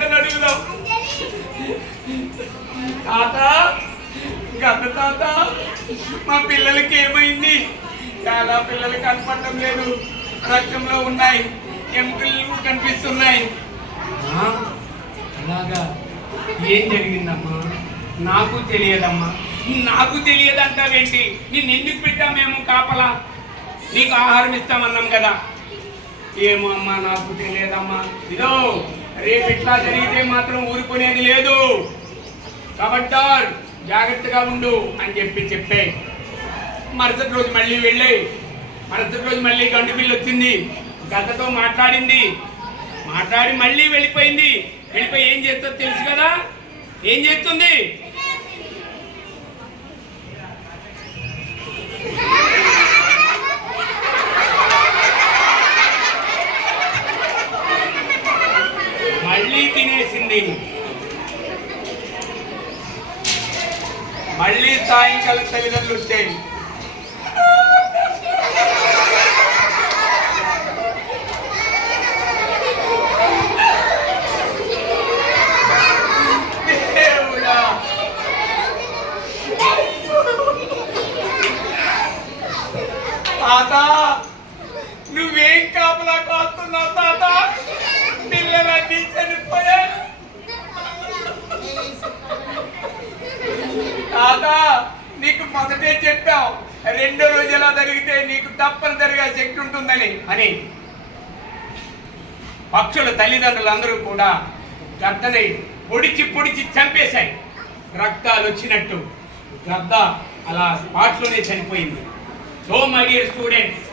తాతను అడుగుదాం. తాత, గద్ద తాత, మా పిల్లలకి ఏమైంది? చాలా పిల్లలు కనపడటం లేదు, రక్తంలో ఉన్నాయి, ఎముకలు కనిపిస్తున్నాయి. అలాగా? ఏం జరిగిందమ్మా? నాకు తెలియదమ్మా. నాకు తెలియదంటావేంటి? నిన్ను ఎందుకు పెట్టాం మేము కాపలా? నీకు ఆహారం ఇస్తామన్నాం కదా. ఏమో అమ్మా, నాకు తెలియదమ్మా. ఇదో రేపు ఇట్లా జరిగితే మాత్రం ఊరుకునేది లేదు, కాబట్టి జాగ్రత్తగా ఉండు అని చెప్పే మరుసటి రోజు మళ్ళీ వెళ్ళి మరుసటి రోజు మళ్ళీ గండు పిల్లి వచ్చింది, గద్దతో మాట్లాడింది, మాట్లాడి మళ్ళీ వెళ్ళిపోయింది. వెళ్ళిపోయి ఏం చేస్తుందో తెలుసు కదా? ఏం చేస్తుంది? మళ్ళీ తినేసింది. మళ్ళీ సాయంకాలం తల్లిదండ్రులు వచ్చాయి. తాత, నువ్వేం కాపలా కాస్తున్నావు తాత? పిల్లలన్నీ చనిపోయారు తాత. నీకు మొదటే చెప్పావు, రెండో రోజు ఎలా జరిగితే నీకు తప్పనిసరిగా శక్తి ఉంటుందని అని. పక్షుల తల్లిదండ్రులందరూ కూడా గద్దని పొడిచి పొడిచి చంపేశాయి. రక్తాలు వచ్చినట్టు గద్ద అలా స్పాట్లోనే చనిపోయింది. So my dear students,